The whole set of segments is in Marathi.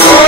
Oh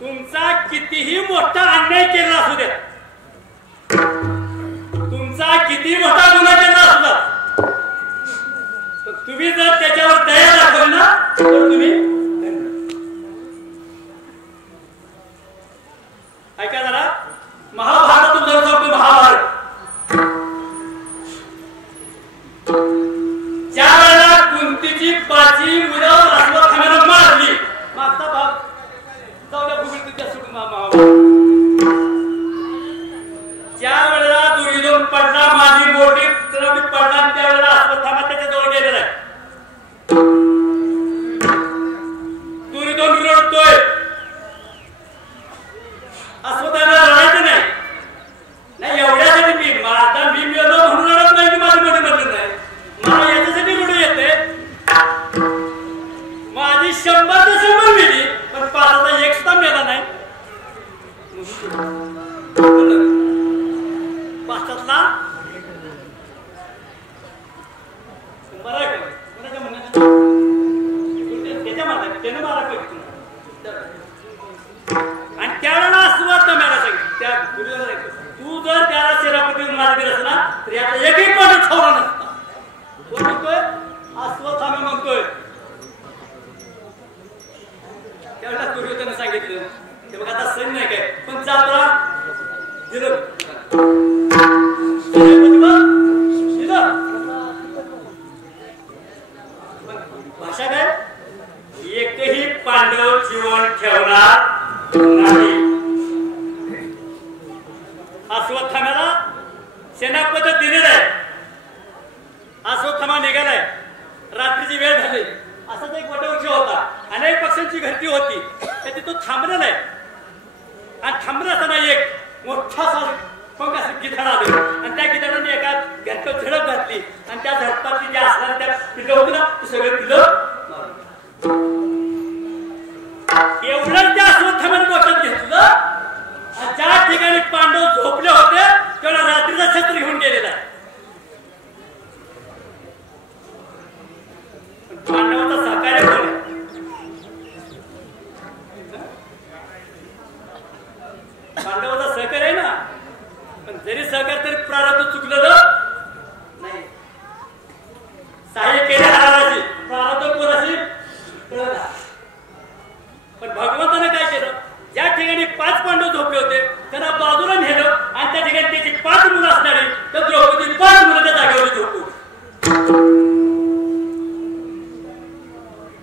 तुमचा कितीही मोठा अन्याय केला असू द्या, तर तुम्ही ऐका जरा, महाभारत तुमचं सांगतो, महाभारत ज्या वेळेला कुंतीची 5 मुलं अश्वत्थाम्यानं मारली, मागचा भाग जाऊया भूगोल तुझ्या सोडून महाभारत. ज्या वेळेला दुर्योधन पडला, माझी मोठी तर मी पडला, त्यावेळेला अश्वत्थामा त्याच्या जवळ गेलेला आहे. दुर्योधन रडतोय, अश्वत्थाम्याला रडायचं नाही. नाही एवढ्यासाठी मी आता मी मेलो म्हणून रडत नाही, की माझं मध्ये म्हटलं नाही, मला याच्यासाठी रडू येते. माझी 100 ते 100 मिली, पण 5चा 1 सुद्धा मेला नाही. 5तला बरं आहे कोणाच्या म्हणण्यात त्याच्या म्हणतात त्यानं मारा पाहिजे. आणि त्यावेळेला अश्वत्थाम्याला सांगितलं, त्या दुर्योधनाला, तू जर त्याला सेनापती मारली असता ना तर याचा एकही पांडव ठेवला नसता. कोण म्हणतोय? अश्वत्थामा म्हणतोय. त्यावेळेला दुर्योधनाने सांगितलं, ते बघ आता सण नाही काय, पण जात्रा दिलं भाषा काय, एकही पांडव जीवन ठेवणार नाही. अश्वत्थाम्याला सेनापती दिलेलं आहे. अश्वत्थामा निघालाय, रात्रीची वेळ झाली. असाच एक वटवृक्ष होता, अनेक पक्ष्यांची घरटी होती, त्या तिथं थांबलेला आहे. आणि थांबलं असताना एक मोठा पंख असं गिधाड आलं, आणि त्या गिधाडाने एका घरट्यावर झडप घातली, आणि त्या झडपातली जे असणारे त्या पिल्लं होती ना, ते सगळे पिल्लं एवढं त्या अश्वत्थाम्याने डोक्यात घेतलं. आणि ज्या ठिकाणी पांडव झोपले होते तेवढा रात्रीचा छत्र घेऊन गेलेला आहे. पांडवाचा सहकार्य कोण आहे? पांडवाचा सहकार्य आहे ना, पण जरी सहकार्य तरी प्रारब्ध चुकलेलं नाही. सहाय्य केले हराराची, प्रारब्ध कोणाशी कळलं. पण भगवंताने काय केलं, ज्या ठिकाणी 5 पांडव झोपले होते त्यांना बाजूला नेलं, आणि त्या ठिकाणी त्याची 5 मुलं असणारी तर द्रौपदी 5 मुलं त्या जागेवर झोपू.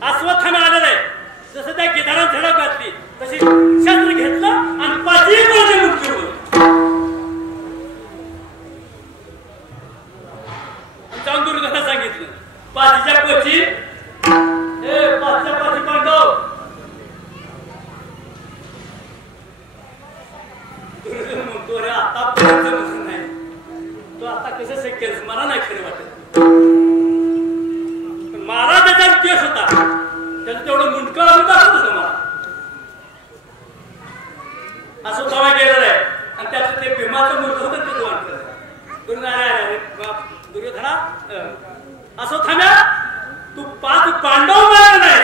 अश्वत्थामा आलेला आहे, जसं त्या गिधाडात झडप घातली तशी शस्त्र घेतलं आणि 5ही मुलं मुक्ती होती. जाऊन दुर्योधनाला सांगितलं, 5च्या 5 5च्या 5 पांडव. दुर्योधन म्हणतो, अरे आतापर्यंत म्हणून नाही, तो आता कसं शक्य, मला नाही खरं वाटत. पण महाराज त्याचा केस होता, त्याचं तेवढं मुंडकं आणून दाखवत होतं मला. असं तवा गेलेलं आहे, आणि त्याचं ते भीमाचं मुंडकं होतं ते वाटलं. दुर्योधना अश्वत्थाम्या, तू 5 पांडव मारले नाही,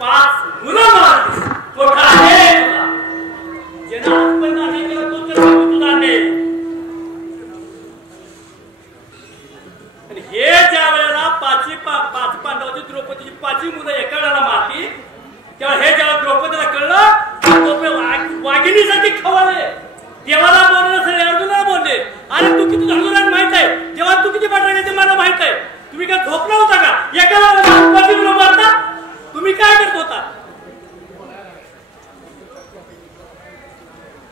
5 मुलं मारली. मोठा आहे तुला, ज्यानं आजपर्यंत नाही केलं तो तर तुला नाही. आणि हे ज्या वेळेला 5 पांडवाची द्रौपदीची 5ही मुलं एका वेळेला मारली, तेव्हा हे जेव्हा द्रौपदीला कळलं, वाघिणीसाठी खवाले. देवाला बोलले नसेल, अर्जुनाला बोलले, अरे तू किती धनुरात माहित आहे, जेव्हा तू किती पाठवले ते मला माहित आहे. तुम्ही काय झोपला होता का? एका वेळेला 5 मुलं मारता, तुम्ही काय करत होता?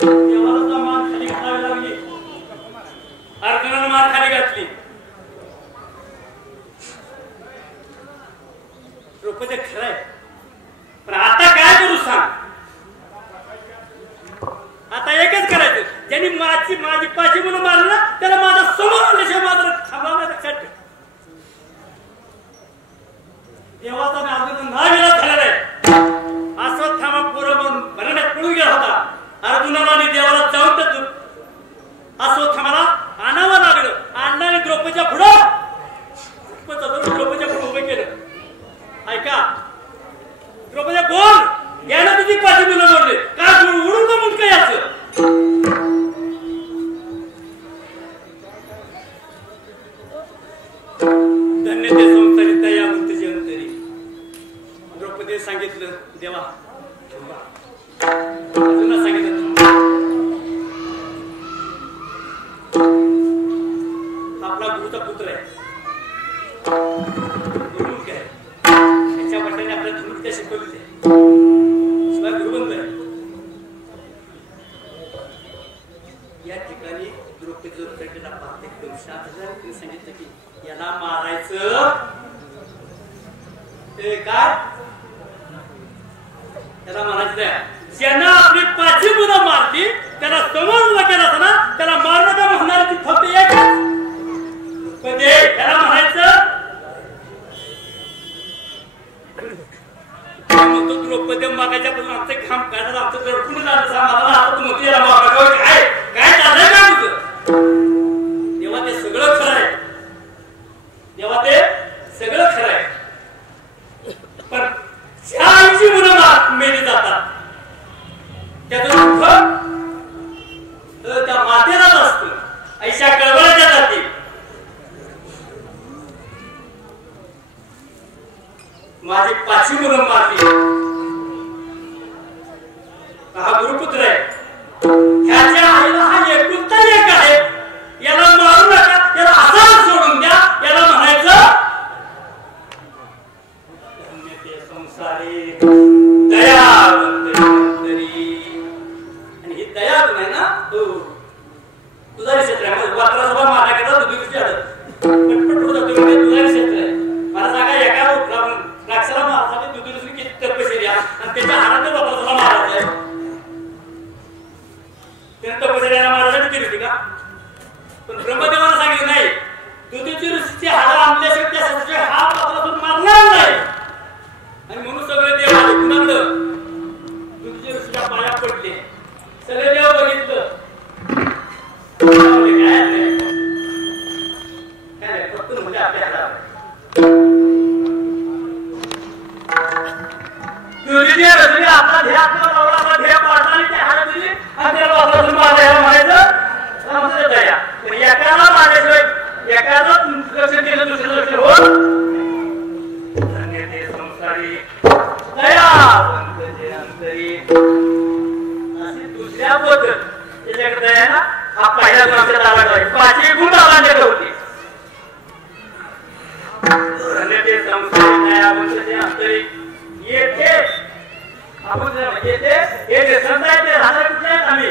देवाला मान खाली घालावी लागली, अर्जुनानं मान खाली घातली. द्रौपदी खरंय, पण आता काय करू सांग? आता एकच करायचं, ज्यांनी माझी 5ही मुलं मारलं त्याला माझ्या समोर आल्याशिवाय माझं थांबला नाही. लक्षात ठेव, देवाचा मी अर्जुन नाविला झालेला आहे. अश्वत्थामा बरोबर भरण्यात पळून गेला होता. अर्जुनाला आणि देवाला जाऊन तर अश्वत्थामाला आणावं लागलं. अण्णाने द्रौपदीच्या पुढं द्रौपदीच्या पुढं उभं केलं. ऐका द्रौपदी बोल, याला तुझी 5 मुलं मारले का? उडून का मुंडकं याचं? धन्य ते संसारी दयावंत जयंतरी. देवा अजून सांगितलं आपला गुरुचा पुत्र आहे, गुरुमुख आहे, त्याच्या वडिलांनी आपल्याला धनुर्विद्या शिकवली आहे, शिवाय गुरुबंध आहे. या ठिकाणी द्रौपदीचा प्रत्येकाला पाहते एकदम शांत झाला. तिने सांगितलं की याला मारायचं ते काय, त्याला म्हणायचं ज्यांना आपली 5 मुलं मारली त्याला समजलं केलं असं ना, त्याला मारणं का म्हणणार ती फक्त एकच, पण त्याला म्हणायचं म्हणतो द्रौपदी मागायच्या पासून आमचे घाम काढत आमचं दडपून झालं आता तू म्हणतो याला मागायचं काय काय चाललंय का तुझं. तेव्हा ते सगळं खरं आहे, तेव्हा ते सगळं खरं आहे, पण ज्या आईची मुलं मेली जातात त्याचं दुःख त्या मातेलाच असतं, आईच्या कळवळ्याच्या जाती. माझी 5 मुलं मारली, हा गुरुपुत्र आहे, ह्याच्या आईला हा एकुलता एक आहे, याला मारू नका, याला असाच सोडून द्या. याला म्हणायचं संसारी दयावंतरी, आणि ही दया आहे ना तू तुझा क्षेत्र आहे. वात्रासभा मारा केला तुझी आलं पटपट होत जातो, तुझा क्षेत्र आहे. मला सांगा एका राक्षाला मारसाठी दुसरी किती तपश्चर्या द्या आणि त्याच्या हातात वात्रासभा मारायचं आहे. त्याने तपश्चर्याला मारायसाठी केली होती का? पण ब्रह्मदेवाला सांगितलं नाही, दुधीची ऋषीची हाडं आमल्याशिवाय त्या सत्याचे हात वात्रातून मारणार नाही. आणि म्हणून सगळे देव आले कुणाकडं, दुधीच्या ऋषीच्या पाया पडले, सगळे देव बघितलं काय फक्त म्हणजे आपल्या हाडावर आपला ध्येय आपला ध्येय पाडला आणि त्या हाडं तुझी आणि त्याला वापरून मारायला म्हणायचं नमस्ते दया. पण एकाला मारल्याशिवाय एकाला लक्ष केलं दुसरं लक्ष होत धन्य ते संसारी दयावंत जे अंतरी. अशी दुसऱ्या बद्दल त्याच्याकडे दया ना हा पहिला गुणाचा दावा ठेवायचा, 5 गुण दावांकडे होते. धन्य ते संसारी दयावंत जे अंतरी. येथे आपण येथे हे संत आहे ते राहणार कुठले आहेत आम्ही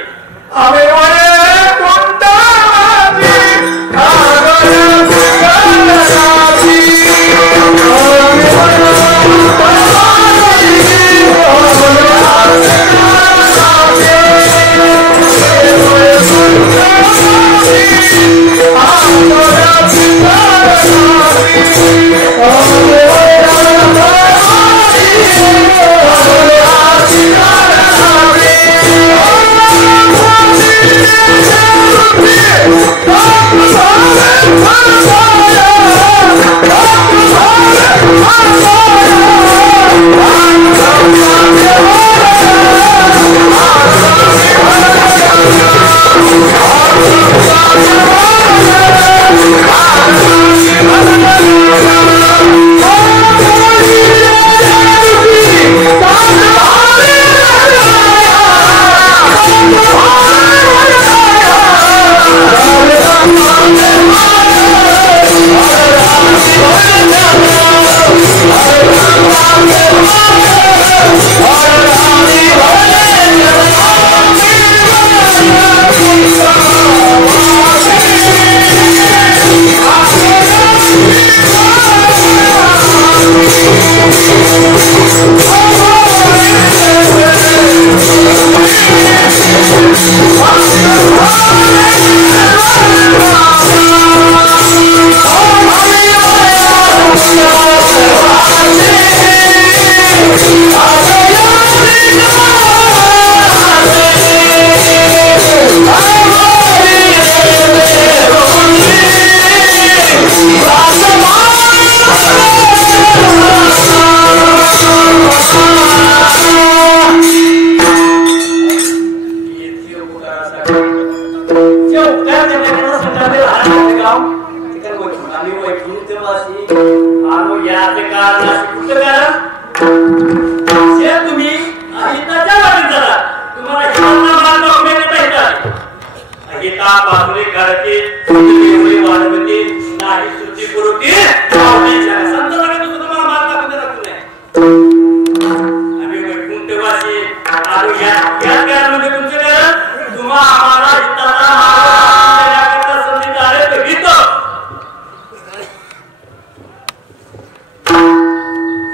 तुम्ही अहिताच्या वाटेत झाला तुम्हाला हिताचा मार्ग उमेदता येतात अहिता बाजूने काढते एवढी वाढवते नाही सुची पुरवते संत जगात तुम्हाला मार्ग दाखवते राखू नये आम्ही वैकुंठवासी आलो याच कारणामध्ये तुमचं कारण तुम्हा आम्हाला हिताचा मार्ग संधी आले तर हित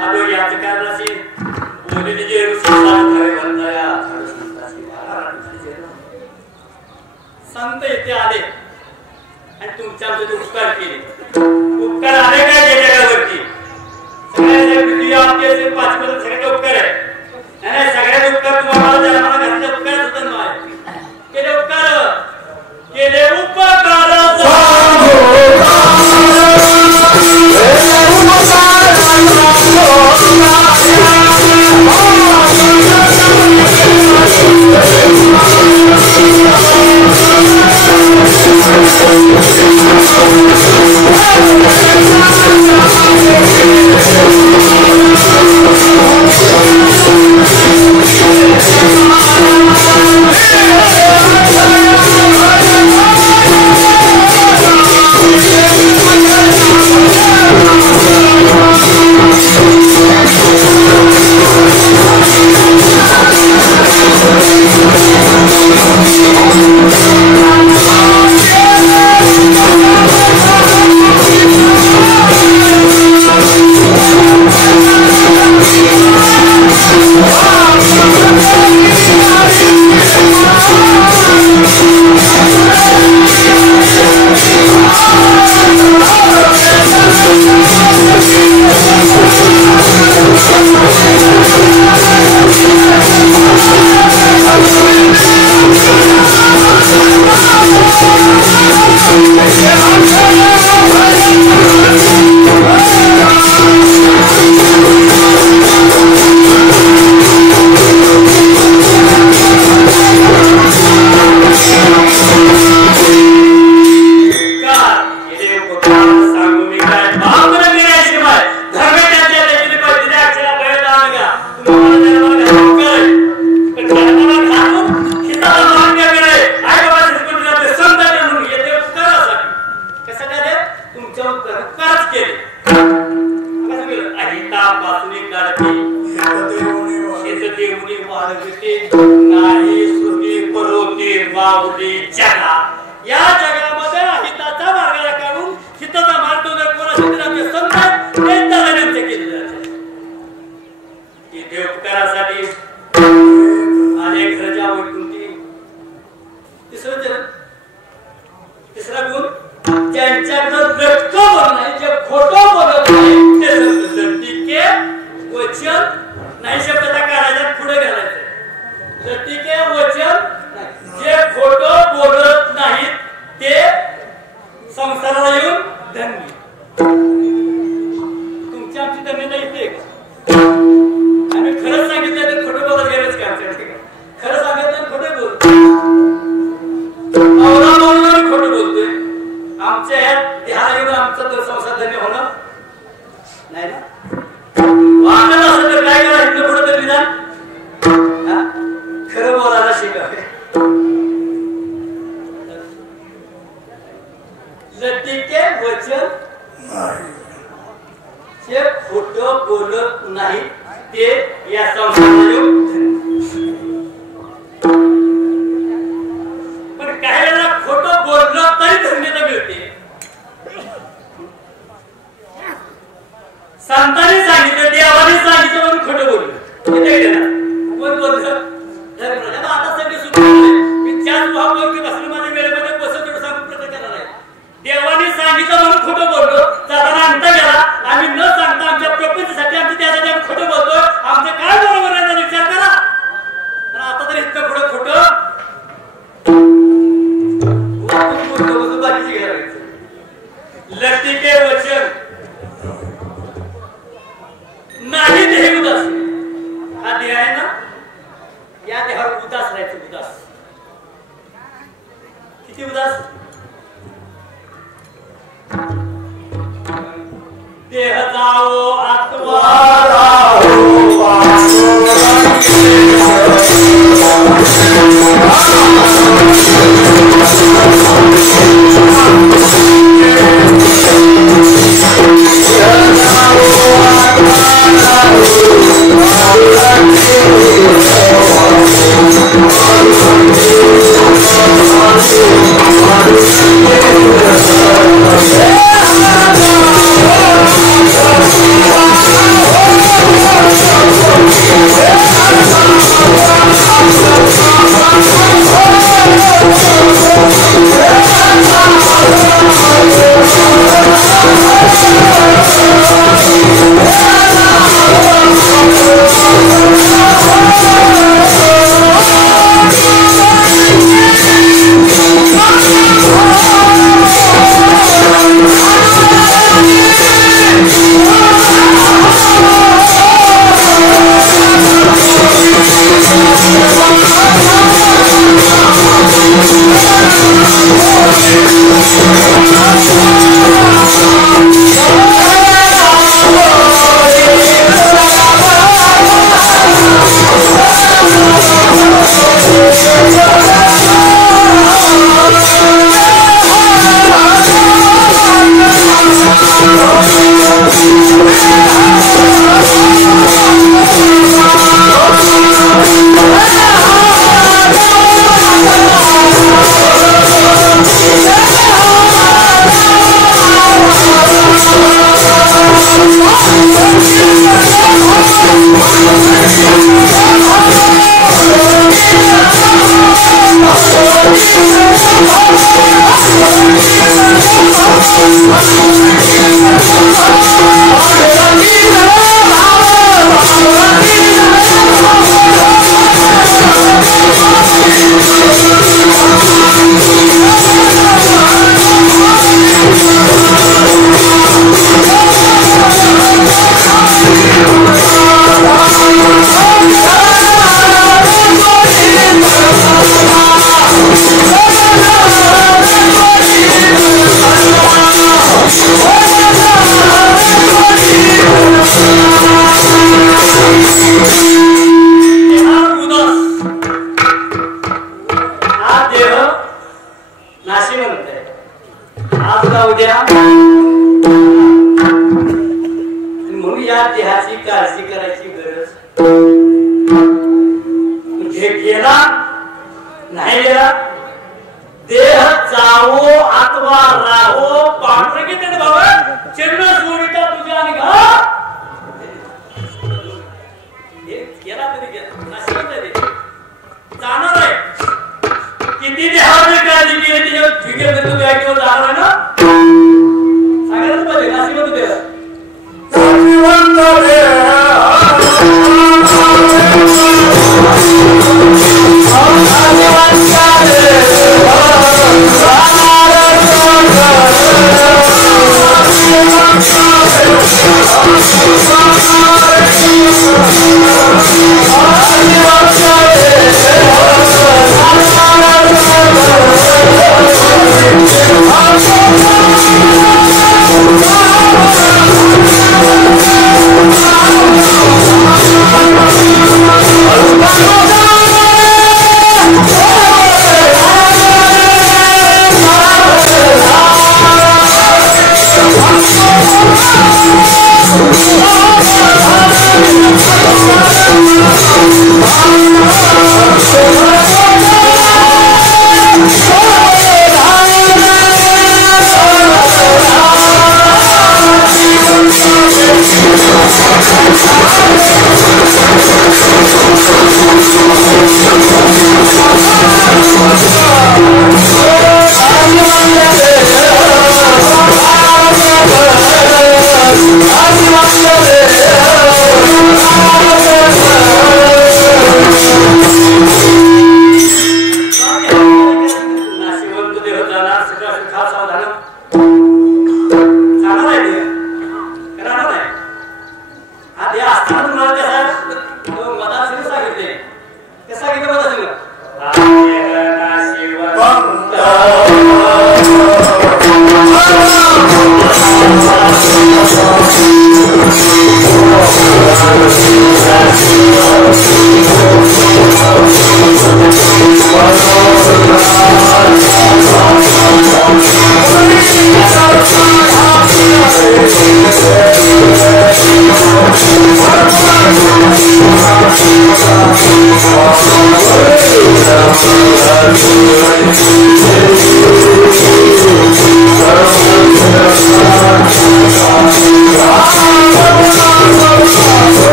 आलो याच कारणाशी बोललेली जे संत येथे आले आणि तुमच्या आमचे उपकार केले उपकार आले काय या जगावरती सगळ्या पृथ्वी आपले पाच सगळे उपकार आहे सगळ्यात उपकार तुम्हाला जन्माला घातले उपकार होत नाही केले उपकार देह जाओ आत्मा Oh,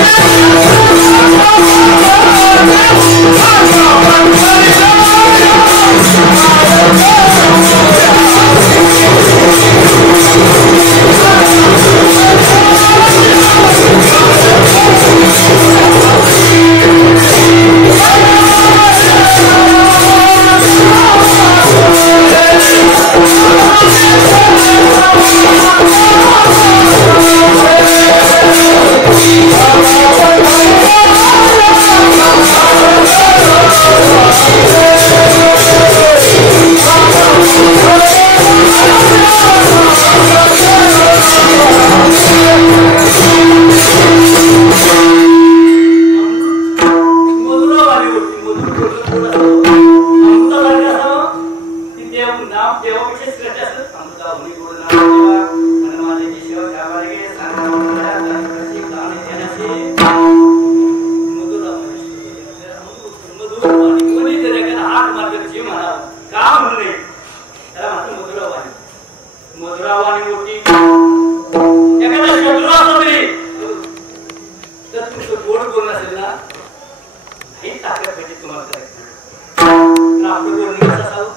Yeah. तुम्हाला करायचं आपलं बोलणं कसं असावं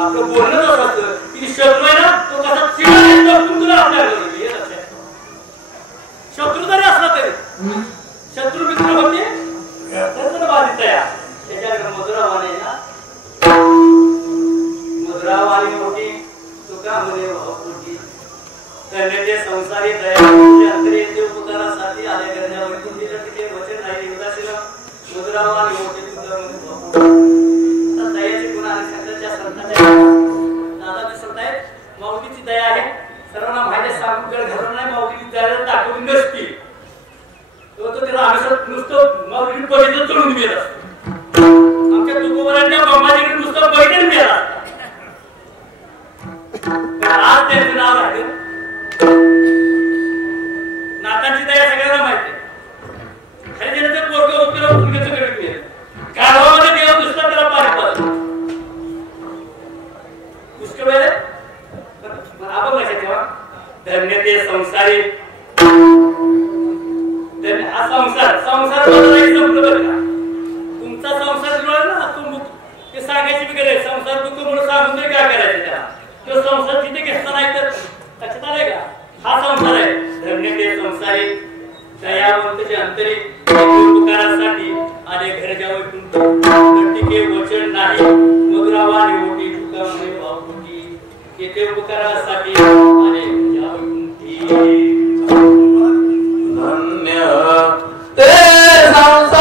आपलं बोलणं कसं असतं की शत्रू आहे ना तो कसा तुला आपल्या शत्रू जरी असला तरी शत्रू मित्र म्हणजे बाधित आहे त्याच्याकडे मधुरावाने ना मधुरावाणी मोठी तुका म्हणे भावपुटी त्यांनी ते संसारी दया उपकारासाठी आले करण्या वैकुंठीला तिथे वचन नाही उदासीन मधुरावाणी मोठी तुका म्हणे दयाचे गुण आणि संतांच्या संतांच्या दादा ते सांगतायत माऊलीची दया आहे सर्वांना माहिती सांगून घरून नाही माऊलीची दया दाखवून नसती तो त्याला आम्ही नुसतं माऊलीने बघितलं चढून गेलं आमच्या तुकोबरांच्या बाबाजीने नुसतं बघितलं गेला आज त्यांचं नाव राहिलं नातांची दया सगळ्यांना माहिती खरे जणांचं पोरगं उत्तर उठण्याचं कडे गेलं गावामध्ये देव दुसरा त्याला पाणी पाजलं पुष्कळ वेळ आपण लक्षात ठेवा धन्य ते संसारी हा संसार संपलं बरं का तुमचा संसार जुळला ना ते सांगायची बी गरज संसार दुःख म्हणून सांगून तरी काय करायचं त्याला तो संसार तिथे घेतला नाही तर लक्षात आलंय का हा संसार आहे धन्य ते संसारी दयावंतचे अंतरी उपकारासाठी आणि घरच्या वैकुंठी वचन नाही मधुरावाणी मोठी तुका म्हणे भावपुटी येथे उपकारासाठी आणि घरच्या वैकुंठी धन्य ते संसारी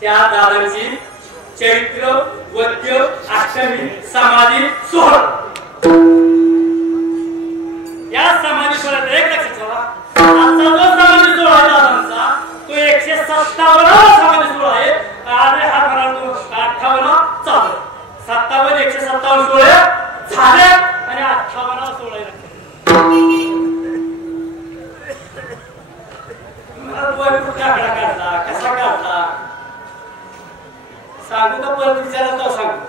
त्या दादांची चैत्र वद्य अष्टमी समाधी सोहळा या समाधी सोहळ्यात एक लक्षात ठेवा आजचा जो समाधी सोहळा आहे दादांचा तो 157 समाधी सोहळा आहे आणि हा म्हणालो 58 चालू 57 157 सोहळे झाले आणि 58 सोहळे आकडा काढला कसा काढला सांगू का परत विचारा तो सांगून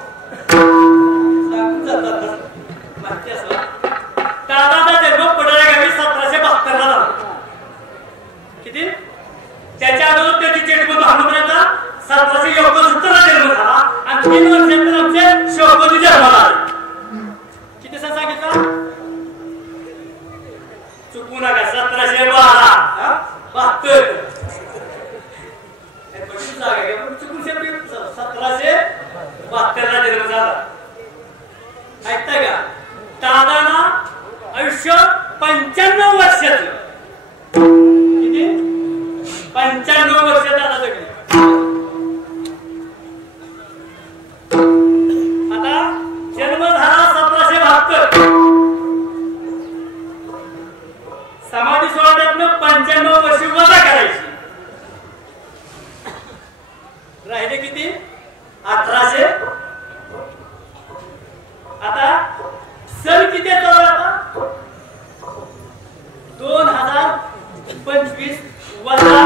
जातात माहिती असला दादाचा जन्म पडल्या गावी 1772 ला झाला किती त्याच्या अगोदर त्याची जन्म हनुमानाचा 1769 ला जन्म झाला आणि 3 वर्षानंतर आमचे शिवपती जन्माला आले किती सण सांगितलं चुकू नका 1712 72 चुकून 1772 ला जन्म झाला ऐकताय का दादाना आयुष्य 95 वर्षाचं किती 95 वर्ष दादा जगले आता जन्म झाला 1772 समाधी सोहळ्यातनं 95 वर्ष वजा करायची राहिले किती 1800 आता सण किती चालू आता 2025 वजा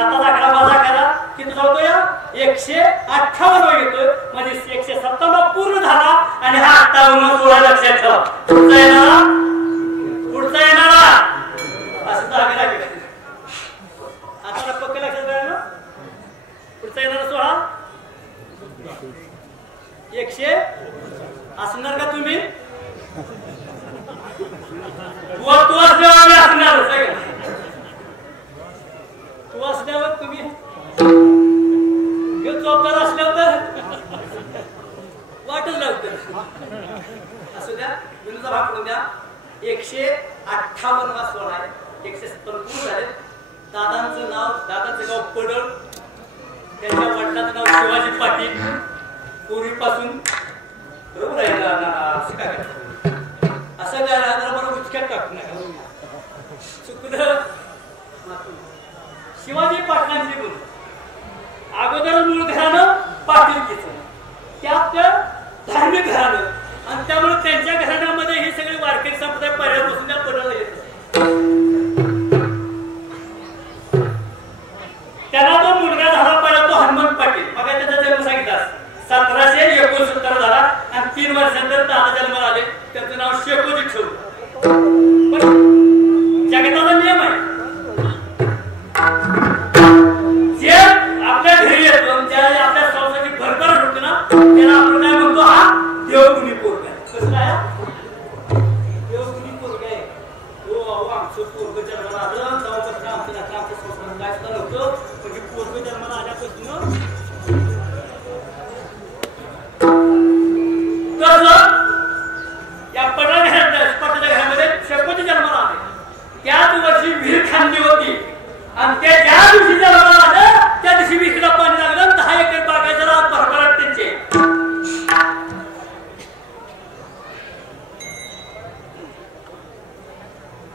आता आकडा वजा करा किती जातो या 158 येतोय म्हणजे 157 पूर्ण झाला आणि हा 58 सोहळा लक्षात ठेवा पुढचा येणारा असं जागे लागेल आता पक्क लक्षात राहील ना पुढचा येणारा सोहळा 100 असणार का तुम्ही तू असल्यावर असणार तू असल्यावर तुम्ही जबाबदार असल्यावर असू द्या विनोदा भाग करून द्या 158 वा सोहळा आहे 170 पूर्ण झाले दादांचं गाव पडळ त्यांच्या वडिलांचं नाव शिवाजी पाटील पूर्वीपासून बरोबर आहे असं काय असं काय बरोबर उचक्यात टाकू नका चुकलं शिवाजी पाटलांची गुण अगोदर मूळ घराणं पाटीलकीचं त्यात धार्मिक घराणं आणि त्यामुळे त्यांच्या घराण्यामध्ये हे सगळे वारकरी संप्रदाय पहिल्यापासून त्या पडळला येत त्यांना तो मुलगा झाला पहिला तो हनुमंत पाटील मग त्याचा जन्म सांगितला 1769 झाला आणि 3 वर्षानंतर दादा जन्माला आले त्याचं नाव शेकोजी ठेवलं पण जगताचा नियम आहे जे आपल्या घरी येतो ज्या आपल्या संसाराची भरभराट होते ना त्याला आपण काय म्हणतो हा देवगुणी पोरगा कसं आहे देवगुणी पोरगा आहे हो अहो आमचं पोरग जन्माला आलं तेव्हापासून आमचं संसार काय सुद्धा नव्हतं म्हणजे पोरग जन्माला आल्यापासून या पटाच्या घरामध्ये शेकोजी जन्माला आले त्याच वर्षी विहीर खांदली होती आणि त्या ज्या दिवशी जन्माला आलं त्या दिवशी विहिरीला पाणी लागलं 10 एकर बागायचा रात भरभराट त्यांचे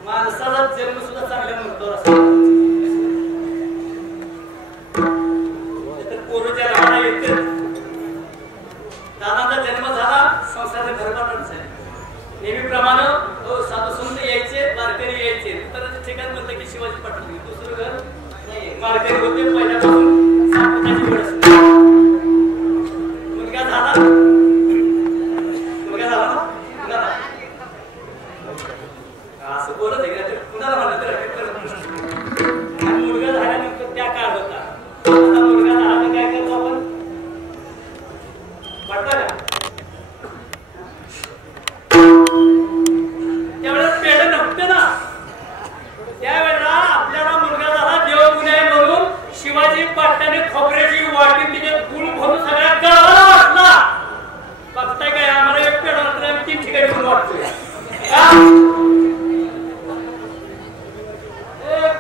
माणसाचा जन्म सुद्धा चांगल्या म्हणतो पोरं जन्माला येते दादाचा जन्म झाला संसारात भरभराट झाली नेहमीप्रमाणे साधू संत यायचे वारकरी यायचे तर ठिकाण म्हणलं की शिवाजी पाटील दुसरं घर नाही वारकरी होते पहिल्यापासून संप्रदायाची ओढ असते मुलगा झाला ना असं बोलत आहे का कुणाला म्हणलं तर मुलगा झाल्यानंतर त्या काळ होता आता मुलगा झाला तर काय करतो आपण वाटतं का त्यावेळेला पेढ नव्हते ना त्यावेळेला आपल्याला मुलगा झाला देवगुणी आहे म्हणून शिवाजी पाटलाने खोबऱ्याची वाटी तिथे गुळ भरून सगळ्या गावाला वाटला बघताय काय आम्हाला एक पेढ वाटलं आम्ही 3 ठिकाणी गुळ वाटतोय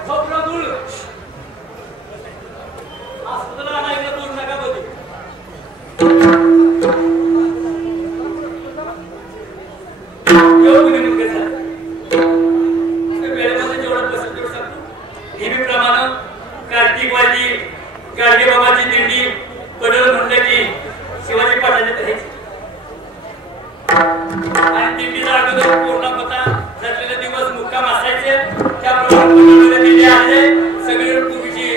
खोबरं गुळ असं नाही बोलू नका बोलू वेळेमध्ये जेवढं बसेल तेवढं सांगतो नेहमीप्रमाणे कार्तिकवादी गाडगे बाबाची दिंडी पडळ म्हणलं की शिवाजी पाटलांच्या करायची आणि दिंडीचा अगोदर पूर्ण होता ठरलेले दिवस मुक्काम असायचे त्याप्रमाणे दिंडी आले सगळे पूर्वीची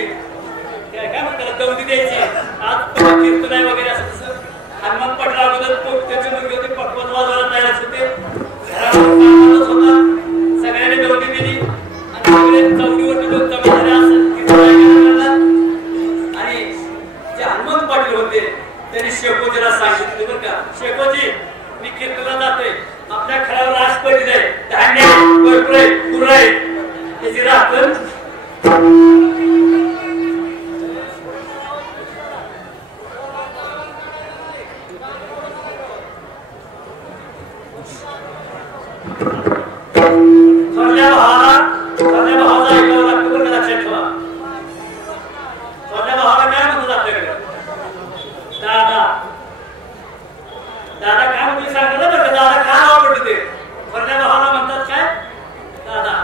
काय म्हणतात दौंडी द्यायची आज कीर्तन आहे वगैरे असं तसं हनुमान पाटला अगोदर त्याचे मुलगे होते पक्वत वाजवायला तयार होते घरामध्ये होता सगळ्यांनी दौंडी दिली आणि सगळे चौकीवरती लोक जमा झाले असं कीर्तन आणि जे हनुमान पाटील होते त्यांनी शेकोजीला सांगितलं बरं का शेकोजी मी कीर्तनाला जातोय आपल्या खळावर रास पडली आहे धान्य भरपूर आहे पूर्ण आहे त्याची राखण थोरल्या भावाचा ऐकावं लागतं बरं का लक्षात ठेवा थोरल्या भावाला काय म्हणतात आपल्याकडे दादा काय म्हणतो सांगितलं बरं का दादा काय आवडतं ते थोरल्या भावाला म्हणतात काय दादा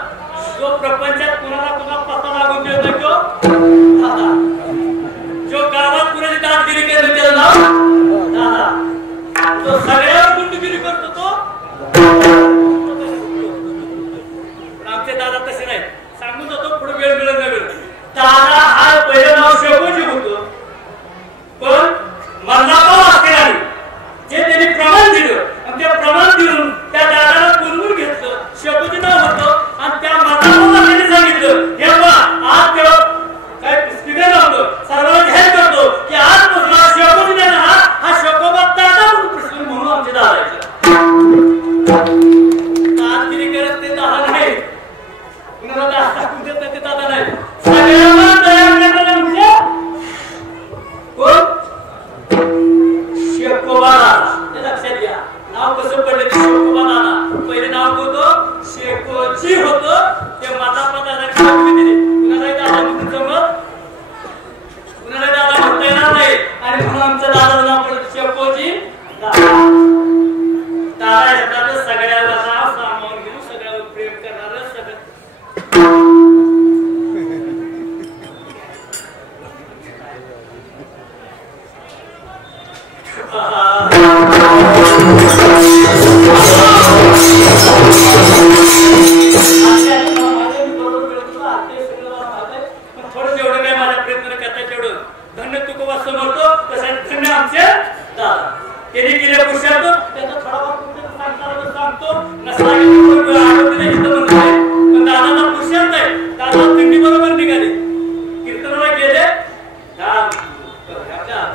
जो प्रपंचात कुणाला पत्ता लागून देतोय तो दादा जो गावात कुणाची दादगिरी केली त्याला नाव दादा जो सगळ्यावर गुंडगिरी करतो तो आमचे दादा तसे नाही सांगून जातो पुढे वेळ मिळत नाही वेळ दादा हा पहिलं नाव शेकोजी होतं पण मरणापाव असेल जे त्यांनी प्रमाण दिलं आणि ते प्रमाण देऊन त्या दादाला बोलवून घेतलं थोडं जेवढं काय माझा प्रयत्न करता तेवढं धन्य तुकोबा समोरतो तसं धन्य आमचे दादा त्यांनी केल्या पुरुषार्थ त्याचा थोडाफार सांगतो पण दादाचा पुरुषार्थ आहे. दादा दिंडी बरोबर निघाले कीर्तनाला गेले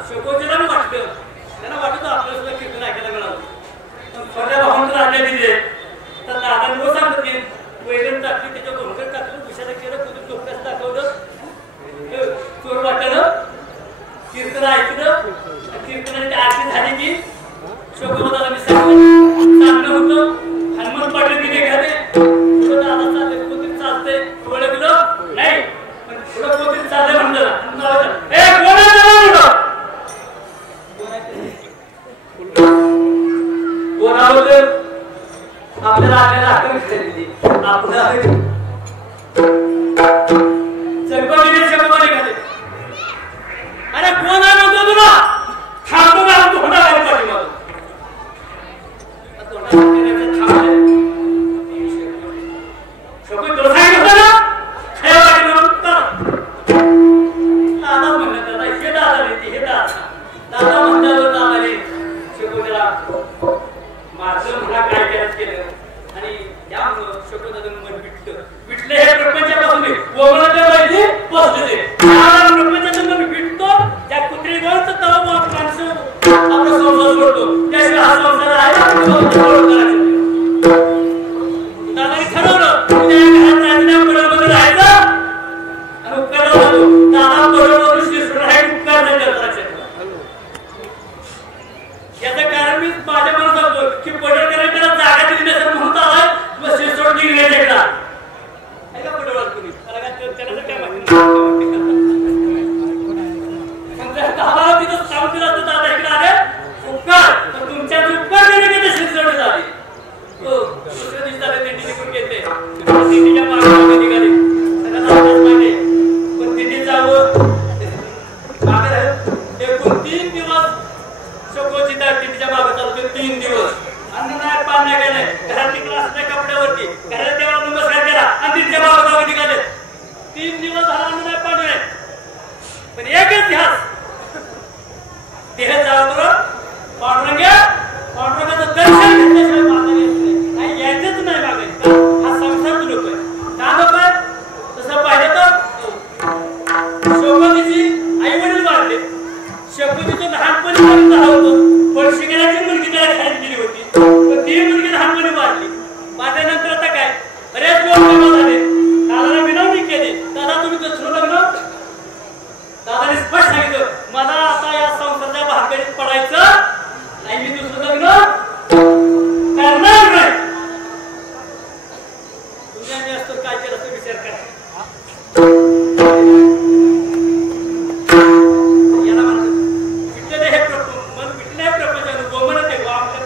शोकोजीला वाटलं त्यांना वाटत आपल्याला सुद्धा कीर्तन ऐकायला मिळालं. पण थोड्या भावांना राहण्या दिले तर दादांवर सांगत की वैरण टाकली त्याच्या भंकर टाकलं विषयाला केलं कुठे डोक्यास दाखवलं चोर वाटलं कीर्तन ऐकलं कीर्तनाची आरती झाली की शोकोबाला मी सांगणं होतं हनुमान पाटील तिने घाले पुढं दादा चालले कोणतरी चालतंय ओळखलं नाही पण पुढं कोणतरी चाललंय म्हणलं आपल्याला चरपटीने शब्दवाणी घाले अरे कोण आहे म्हणतो तुला थांबतो का तोंडा आहे पाठीमागं तुला सांगितलं ना हे पाठीमागं दादा म्हणलं दादा हे दादा नाही हे दादा म्हणल्यावर दादाने शेकोटीला मारलं म्हणा काय केलं आणि त्यामुळं शेकोटीचं मन विटलं हे प्रपंचापासून कोमळाच्या माहिती पोचले प्रपंचाचं मन विटतो त्या कुत्री गोळचं तवा माणसं आपला संसार सोडतो त्याशिवाय हा संसार आहे दादाने ठरवलं उद्या घरात राहण्याच्या पडवमध्ये राहायचं आणि उपकार होतो दादा पडवलं शिरसून राहायचं उपकार नाही करता याचं कारण मी माझ्या मनात सांगतो की पडवळ करायला त्याला जागा दिली नसेल म्हणून आलाय किंवा शिरसोड निघले एकदा ऐका पडवळ तुम्ही त्याला काय माहिती दादा तिथं सांगून दिला तर दादा इकडे आले उपकार तर तुमच्या उपकार देणे घेते शिरसोड झाली दुसऱ्या दिवशी झाले दिंडी निघून घेते दिंडीच्या मागे निघाले सगळ्यांना आवाज पाहिजे पण दिंडी जावं मागे एकूण 3 दिवस शोकोची दिंडीच्या मागे चालतो 3 दिवस अन्न नाही पान नाही काय नाही घरात टिकला असल्या कपड्यावरती घरात देवाला नमस्कार केला आणि दिंडीच्या मागे निघाले 3 दिवस झाला अन्न नाही पान नाही पण एकच ध्यास देह जातो पांडुरंगाचं दर्शन घेतल्याशिवाय मागे नाही यायचंच नाही मागे हा संसार लोक आहे का नको आहे तसं पाहिजे तर शोकोजीची आई वडील वाढले शकोजीचं लहानपणी झालं होतं पण शिकण्याची मुलगी त्याला खायला गेली होती पण ती मुलगी लहानपणी वाढली वाढल्यानंतर आता काय बरेच लोक जमा झाले दादाला विनवणी केली दादा तुम्ही दुसरं लग्न दादाने स्पष्ट सांगितलं मला आता या संसाराच्या भानगडीत पडायचं नाही मी दुसरं लग्न करणार नाही तुम्ही असतो काय केलं तो विचार करा याला म्हणतात विटले हे मन विटले प्रपंचानं गोमन ते आपल्या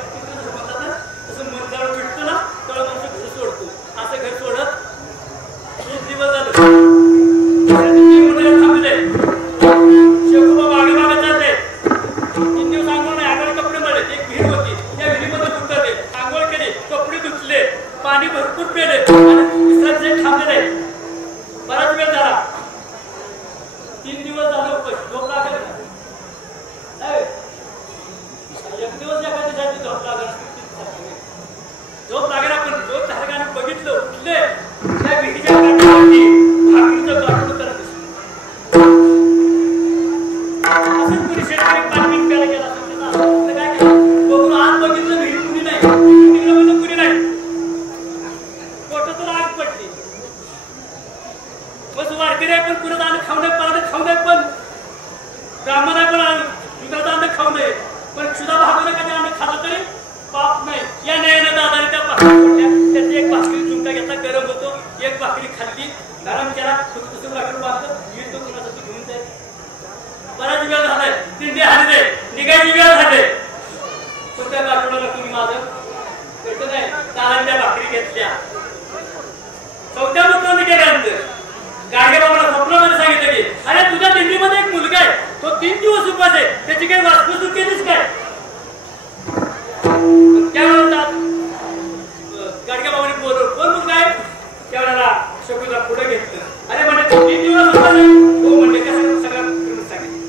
म्हणतात ना तसं मन जवळ विटतो ना तेव्हा माणसं घर सोडतो असं घर सोडत 3 दिवस झालं थांबले शेकोबा मागे चालले 3 दिवस आंघोळ नाही आंघोळ कपडे मळले एक विहीर होती त्या विहिरीमध्ये उतरले आंघोळ केली कपडे धुतले पाणी भरपूर पेले आणि विश्रांती थांबले बराच वेळ झाला 3 दिवस झाले झोप लागेल एक दिवस एका दिवसाची झोप लागेल झोप लागेल आपण झोप झालं बघितलं उठले त्या विहिरीच्या काठावरती भाकरीचं गाठून करत असंच कुणी शेतकरी पाणी प्यायला गेला काय केलं बघून आत बघितलं विहीर कुणी नाही कुणी नाही पोटातून आग पडली बस वारकरी आहे पण कुणाचं अन्न खाऊ नये परत खाऊ नये पण ब्राह्मण आहे पण दुधाचं अन्न खाऊ नये पण सुद्धा भागवलं कधी अन्न खाल्लं तरी पाप नाही या न्यायाने दादाने त्या भाकरी त्याची एक भाकरी झुमका घेतला गरम होतो एक भाकरी खाल्ली गरम केला दुसरं भाकरी बांधलं येतो कुणासाठी घेऊन जाईल बराच वेळ झालाय दिंडी हल्ले निघायची वेळ झाले पण त्या गाठोडाला तुम्ही माझं भेटत नाही दादांच्या भाकरी घेतल्या 4थ्या मुद्द्याने गेल्यानंतर गाडगे बाबाला स्वप्नामध्ये सांगितलं की अरे तुझ्या दिंडीमध्ये एक मुलगा आहे तो 3 दिवस उपास आहे त्याची काही वास्तुसूक केलीच काय त्यावेळेला गाडग्या बाबांनी बोलवलं कोण मुलगा आहे त्यावेळेला शकुनीला पुढे घेतलं अरे म्हणजे 3 दिवस होता नाही हो म्हणजे कसं सगळं सांगितलं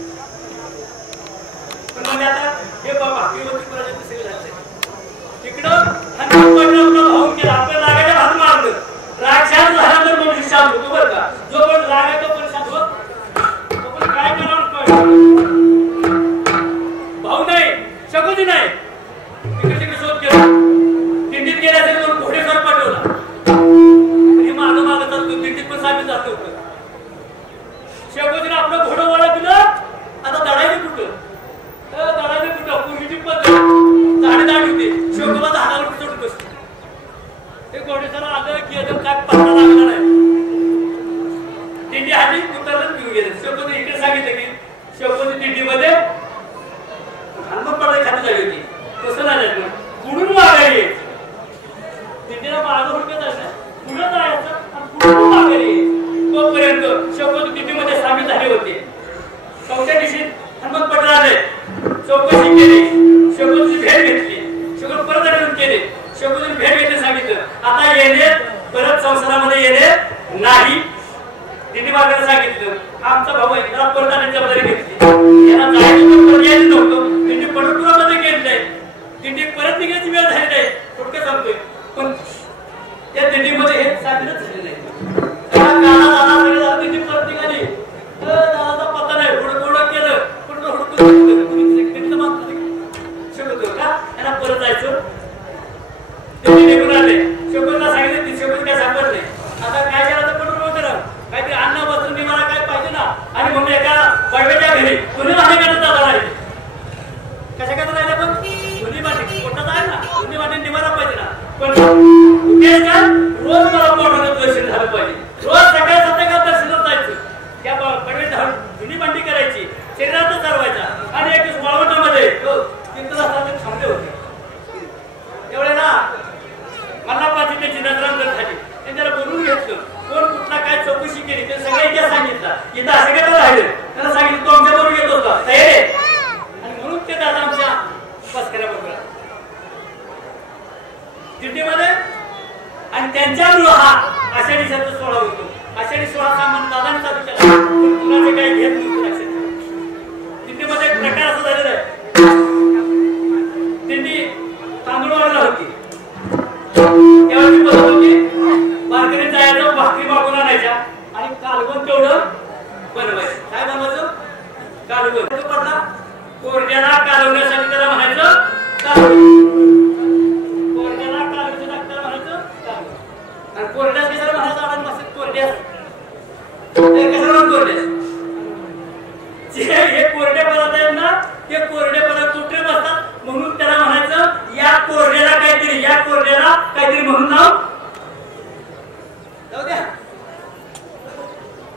पण म्हणजे आता हे बाबा किंवती प्रजाती सगळं झालं तिकडं भाऊन केला आपल्या रागाच्या हात मारलं राग शांत झाल्यानंतर मनुष्य शांत होतो बरं का जो पण राग आहे तो पण शांत होत तो पण काय करावं भाऊ नाही शकुनी नाही तिकडे तिकडे शोध केला दिंडीत गेल्याचे दोन घोडेस्वार पाठवला आणि मागं मागं चालतो दिंडीत पण सामील जात होतं शकुनीने आपलं घोडं वळखलं आता दडायचं कुठं पूर्वीची पद्धत झाडे दाट होते शोकोबाचा हातावर चढून बसले ते घोडेस्वार आलं की काय पत्ता लागला नाही दिंडी हाती उतरलं घेऊन गेले शकुनी इकडे सांगितलं की शकुनी दिंडीमध्ये हनुमान पडायची खाती झाली होती कसं नाही पुढून माघारी दिंडीला मागं हुडकत आहे पुढे जायचं आणि पुढून माघारी तोपर्यंत शकुनी दिंडीमध्ये सामील झाले होते चौथ्या दिवशी हनुमान पटराले चौकशी केली शकुनीची भेट घेतली शकुनी परत आठवण केली शकुनीची भेट घेतली सांगितलं आता येणे परत संसारामध्ये येणे नाही दिंडी मार्गाने सांगितलं आमचा भाऊ आहे त्याला परत आणण्याची जबाबदारी घेतली याला जायचं परत यायचं नव्हतं दिंडी पंढरपुरामध्ये गेली दिंडी परत निघायची वेळ झाली नाही थोडक्यात सांगतोय पण त्या दिंडीमध्ये हे सामीलच झाले नाही दिंडी परत निघाली दादाचा पत्ता नाही हुडकुडं केलं कुठं हुडकून शकत का यांना परत जायचं दिंडी निघून आले शकुनीला सांगितलं ती शकुनी काय सापडले आता काय करायचं पंढरपूर करा काहीतरी अन्न वस्त्र निवारा काय पाहिजे ना आणि म्हणून एका बडव्याच्या घरी दोन्ही भांडी करत जाता राहिले कशा करता राहिले पण दोन्ही भांडी पोटात आहे ना दोन्ही भांडी निवारा पाहिजे ना पण रोज मला पोटात दर्शन झालं पाहिजे रोज सकाळी संध्याकाळ दर्शनात जायचं त्या बडव्याच्या दोन्ही भांडी करायची शरीरातच चालवायचा आणि एक दिवस वाळवंटामध्ये थांबले होते त्यावेळेला मल्हारबाची त्याची नजरांतर झाली त्याला बोलून घेतलं कोण कुठला काय चौकशी केली ते सगळ्या इतिहास सांगितला इथं असं काय राहिले त्याला सांगितलं तो आमच्या बरोबर येत होता आणि म्हणून ते दादा आमच्या बसकऱ्याबरोबर दिंडीमध्ये आणि त्यांच्यामुळं हा आषाढी शब्द सोहळा होतो आषाढी सोहळा सामान दादाने चालू केला कुणाचे काही घेत नव्हतं लक्षात दिंडीमध्ये एक प्रकार असा झालेला आहे दिंडी तांदूळवाडीला होती त्यावेळी पद्धत होती वारकरी जायचं भाकरी मागून आणायच्या आणि कालवण तेवढं बनवायचं काय बनवायचं कालवण पडला कोरड्याला कालवण्यासाठी त्याला म्हणायचं कोरड्याला कालवण्याच्या त्याला म्हणायचं आणि कोरड्यास कशाला म्हणायचं आपण मस्त कोरड्यास कशाला कोरड्यास हे कोरडे पदार्थ आहेत ना ते कोरडे पदार्थ तुटले बसतात म्हणून त्याला म्हणायचं या कोरड्याला काहीतरी म्हणून नाव जाऊ द्या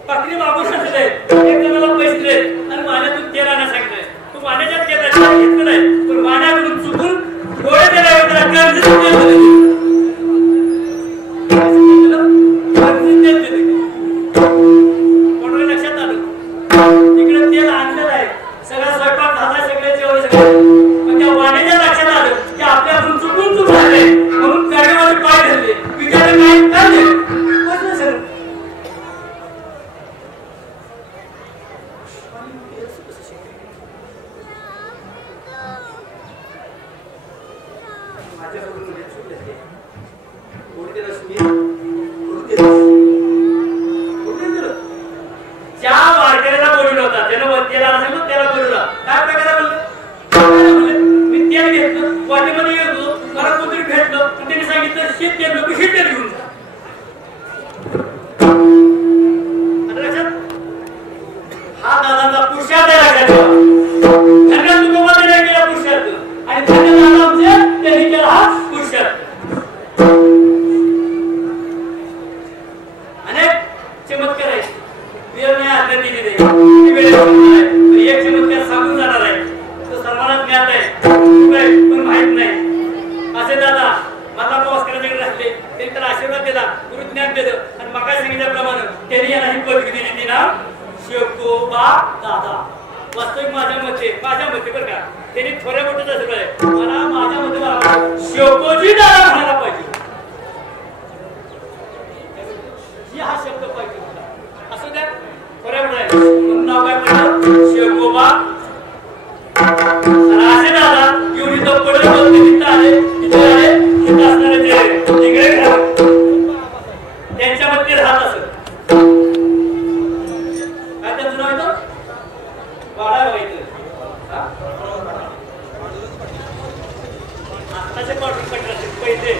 पाकरी मागून सांगितलंय एक जणाला पैसे दिले आणि वाण्यातून तेल आणा सांगितलंय तू वाण्याच्या तेल घेतलं नाही पण वाण्याकडून चुकून डोळे दिला त्याला कर्ज कोणाला लक्षात आलं तिकडे तेल आणलेलं आहे सगळा स्वयंपाक झाला सगळे जेवण पण त्या वाण्याच्या लक्षात आलं की आपल्याकडून चुकून चूक झाले म्हणून गाडीमध्ये पाय धरले विचार काय काढले सर ज्या वारकऱ्याला बोलवलं होता त्याला सांगितलं त्याला बोलवलं काय प्रकारे बोलले मी तेल घेतलं वाटेमध्ये गेलो मला कोणतरी भेटलं आणि त्यांनी सांगितलं शेत तेल नको हे तेल घेऊन जा लक्षात हा दादाचा पुरुषार्थ आहे लक्षात धन्य तुकोबा त्याने केला पुरुषार्थ आणि धन्य दादा आमचे त्यांनी केला हा पुरुषार्थ अनेक चमत्कार आहेत वेळ नाही आज्ञा दिली नाही एक चमत्कार सांगून जाणार आहे तो सर्वांना ज्ञात आहे पण माहित नाही असे दादा मला भास्करांकडे राहिले त्यांनी त्याला आशीर्वाद दिला गुरु ज्ञान दिलं आणि मका सांगितल्याप्रमाणे त्यांनी याला ही पदवी दिली ती ना शेकोबा दादा वास्तविक माझ्या मते बरं का त्यांनी थोड्या मोठं असं मला माझ्या मते शेवकोजी दादा म्हणायला पाहिजे. हा शब्द पाहिजे होता. असं द्या बरोबर आहे. म्हणून नाव काय पडलं शेवकोबा. असे दादा येऊन इथं पडले बोलते तिथं आले तिथे आले तिथं असणारे ते तिकडे त्यांच्यामध्ये राहत असत. काय त्यांचं नाव येतं वाडा व्हायचं. आत्ताचे पाटील कटले पहिले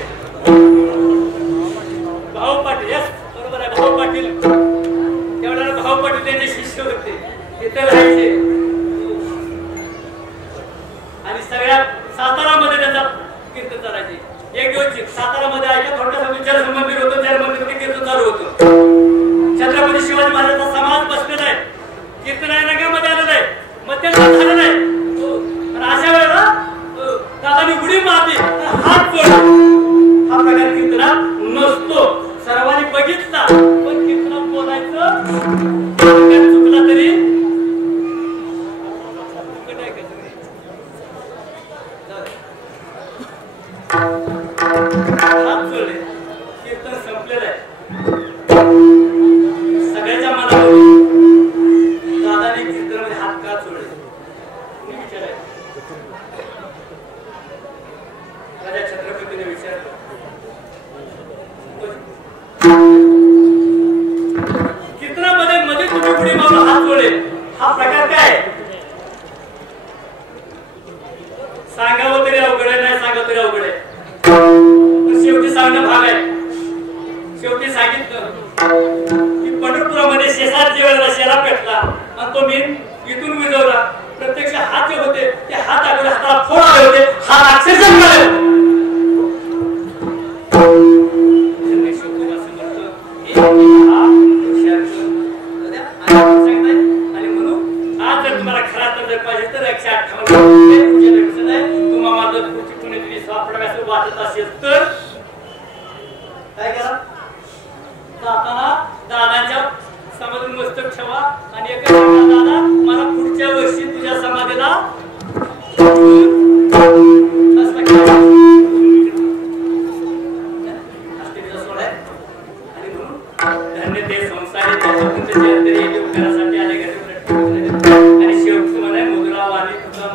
भाऊ पाटील. यस बरोबर आहे भाऊ पाटील. त्यावेळेला भाऊ पाटील त्यांचे शिष्य होते तिथे राहायचे आणि सगळ्या सातारामध्ये त्यांचा कीर्तन चालायचे. एक दिवस सातारामध्ये ऐका थोडक्यात जल मंदिर होतं. जल मंदिर कीर्तन चालू होतं. छत्रपती शिवाजी महाराजांचा समाज बसलेला आहे. कीर्तन रंगामध्ये आलेलं आहे. मध्यंतर झालेलं आहे. आणि अशा वेळेला दादानी उडी मारली हात जोडला. हा प्रकार कीर्तनात नसतो. सर्वांनी बघितला पण कीर्तनात बोलायचं चुकला तरी हात जोडले. कीर्तन संपलेलं आहे. सगळ्याच्या मनावर दादाने कीर्तनामध्ये हात का जोडले मी विचारायचं. राजा छत्रपतीने विचारलं कीर्तनामध्ये मध्ये तुम्ही पुढे मारून हात जोडले हा प्रकार काय? सांगावं तरी अवघड आहे नाही सांगावं तरी अवघड आहे. पण शेवटी सांगणं भाग आहे. शेवटी सांगितलं की पंढरपुरामध्ये शेषात वेळेला शेला पेटला आणि तो मीन इथून विजवला. प्रत्यक्ष हात जे होते ते हात आले हाताला फोड आले होते. हात अक्षरशः मिळाले होते. आणि म्हणून आज जर तुम्हाला खरा तर पाहिजे तर 158 तुम्हाला माझं पुढची कुणीतरी सापडण्यास वाटत असेल तर काय करा. जाताना दादांच्या समाधीत मस्तक ठेवा आणि एका दादा मला पुढच्या वर्षी तुझ्या समाधीला आणि म्हणून धन्य ते संसारी घरासाठी आले आणि शेवटी मला मुद्रा वाणी तुझा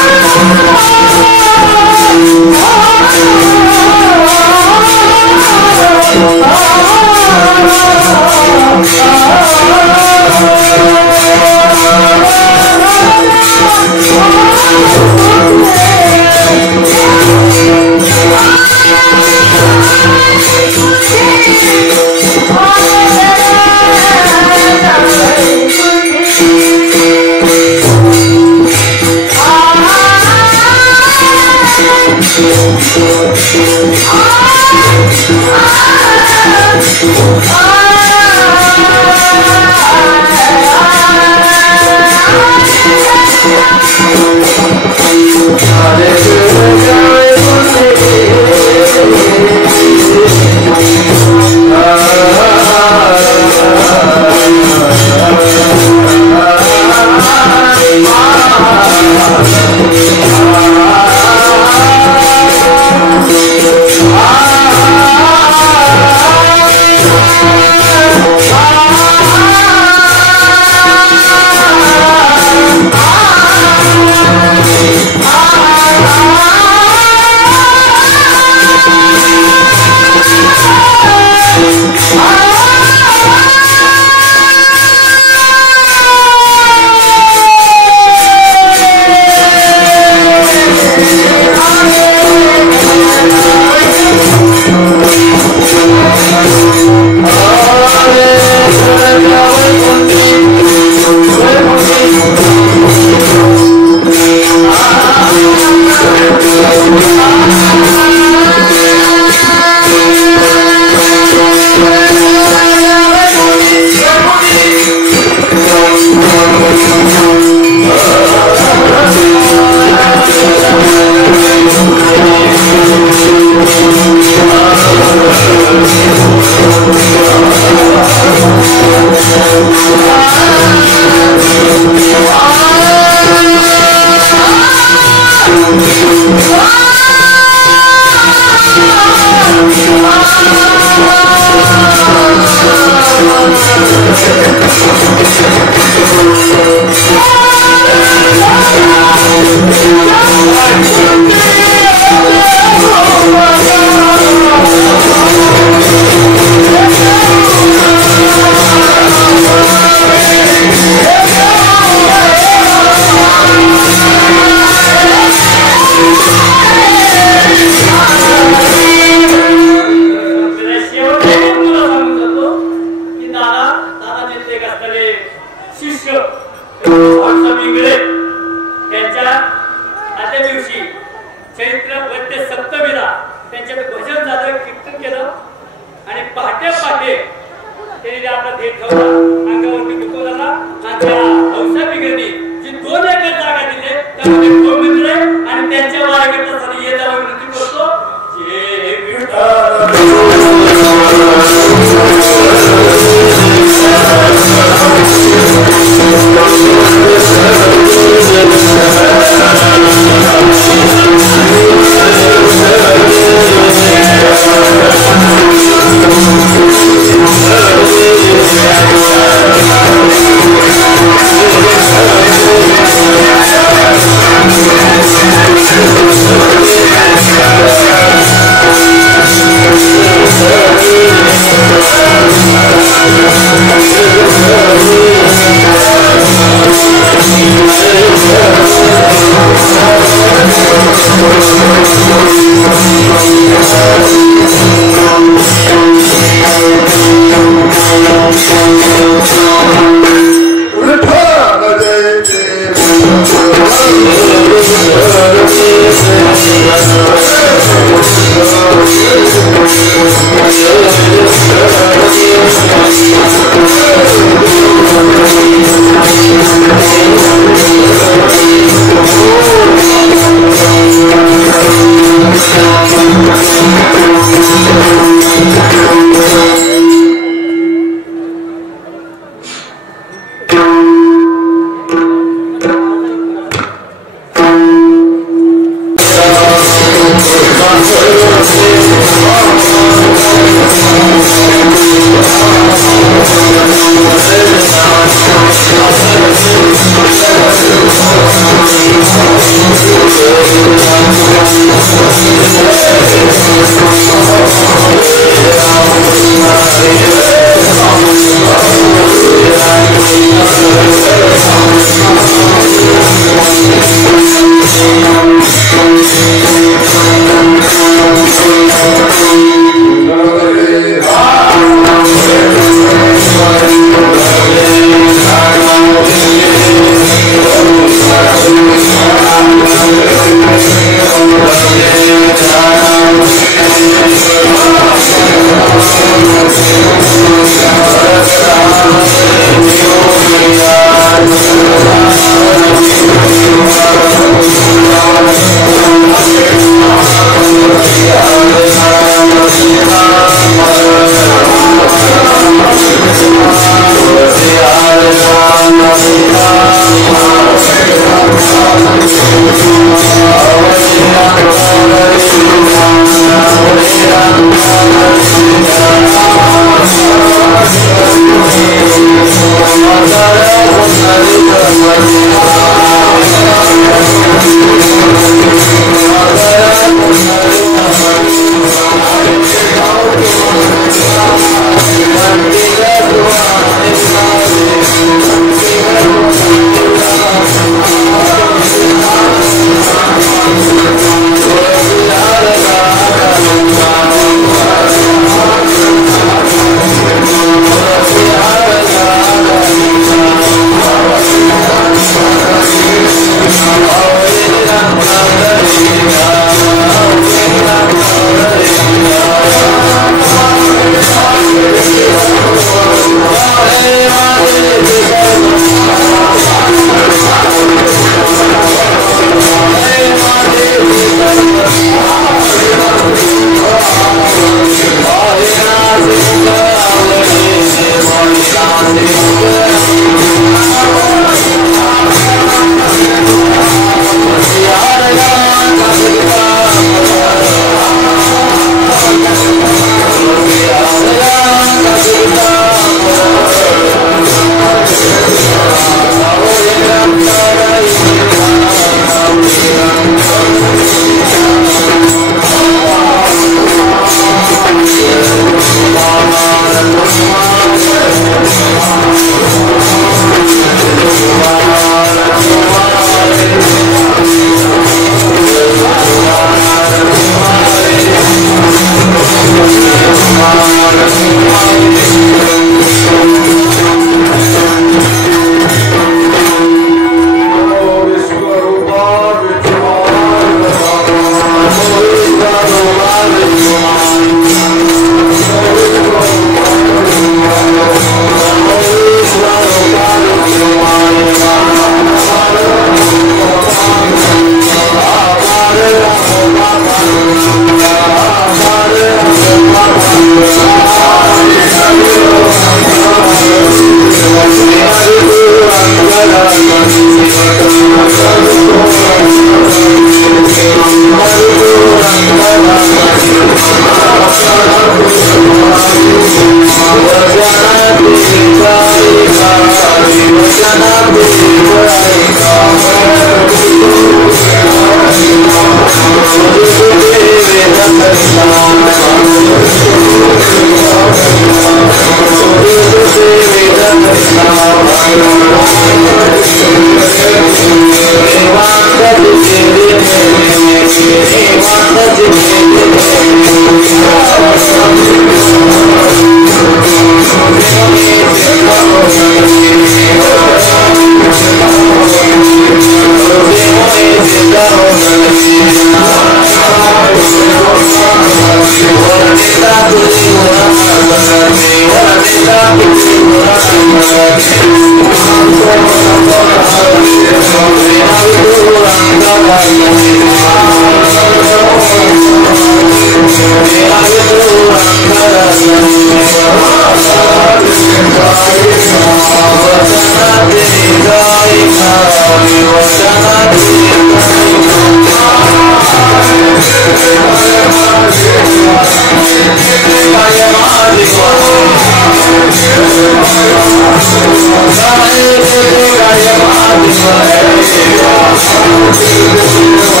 Thank you.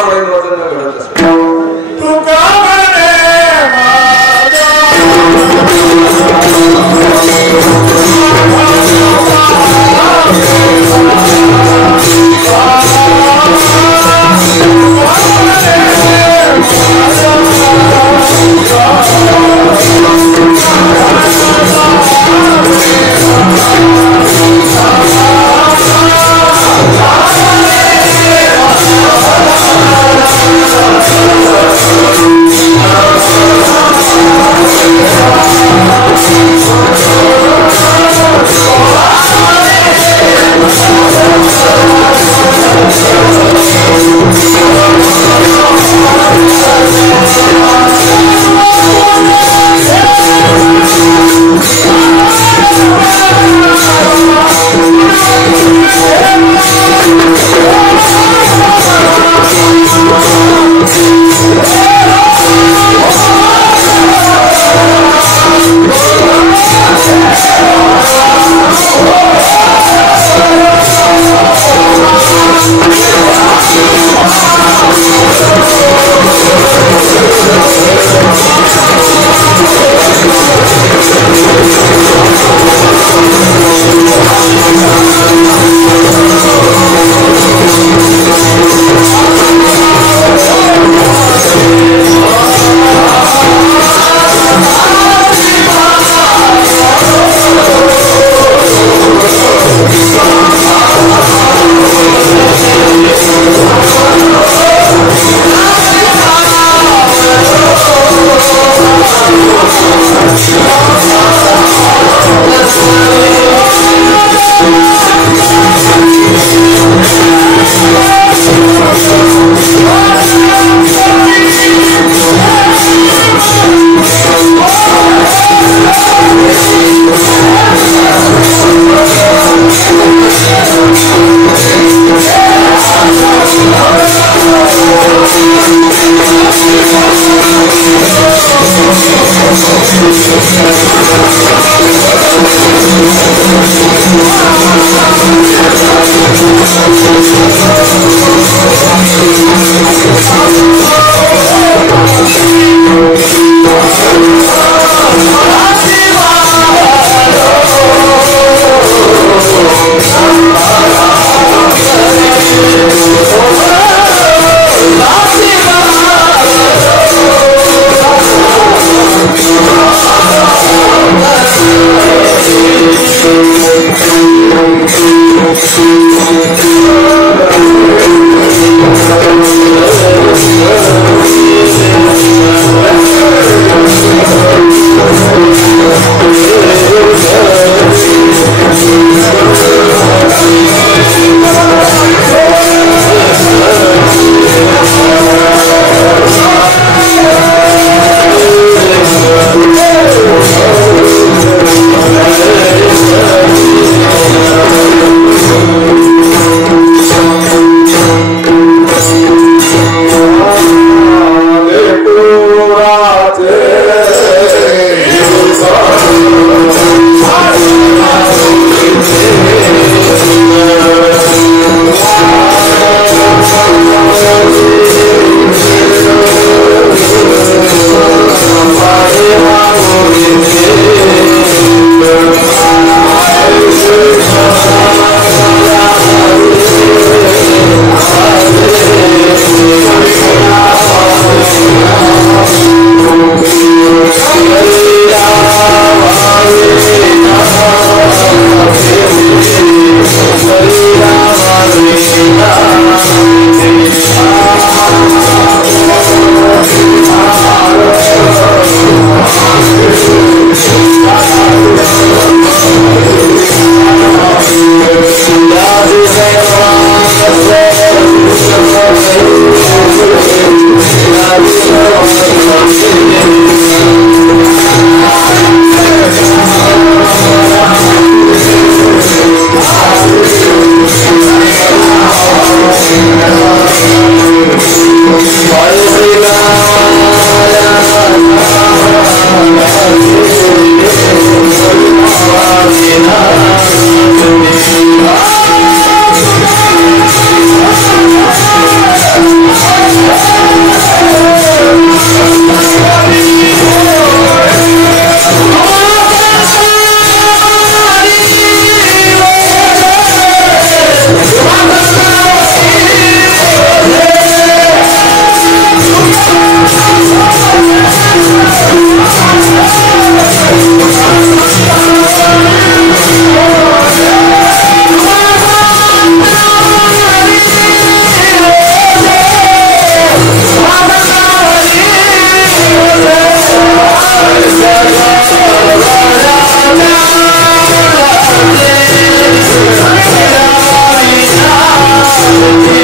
वाईट वचन घडत असते. तू का म्हणे माझा Oh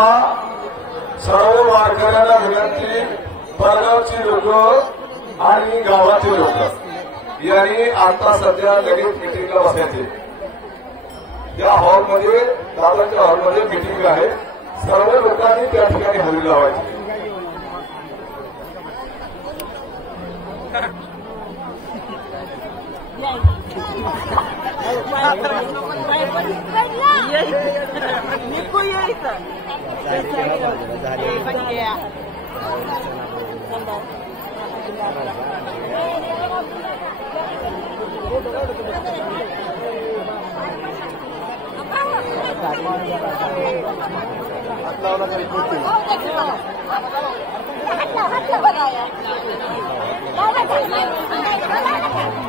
तेव्हा सर्व वारकऱ्यांना विनंती, परगावची लोक आणि गावातील लोक यांनी आता सध्या लगेच मिटिंगला बसायचे. त्या हॉलमध्ये, दादाच्या हॉलमध्ये मिटिंग आहे. सर्व लोकांनी त्या ठिकाणी हजेरी लावायची. हात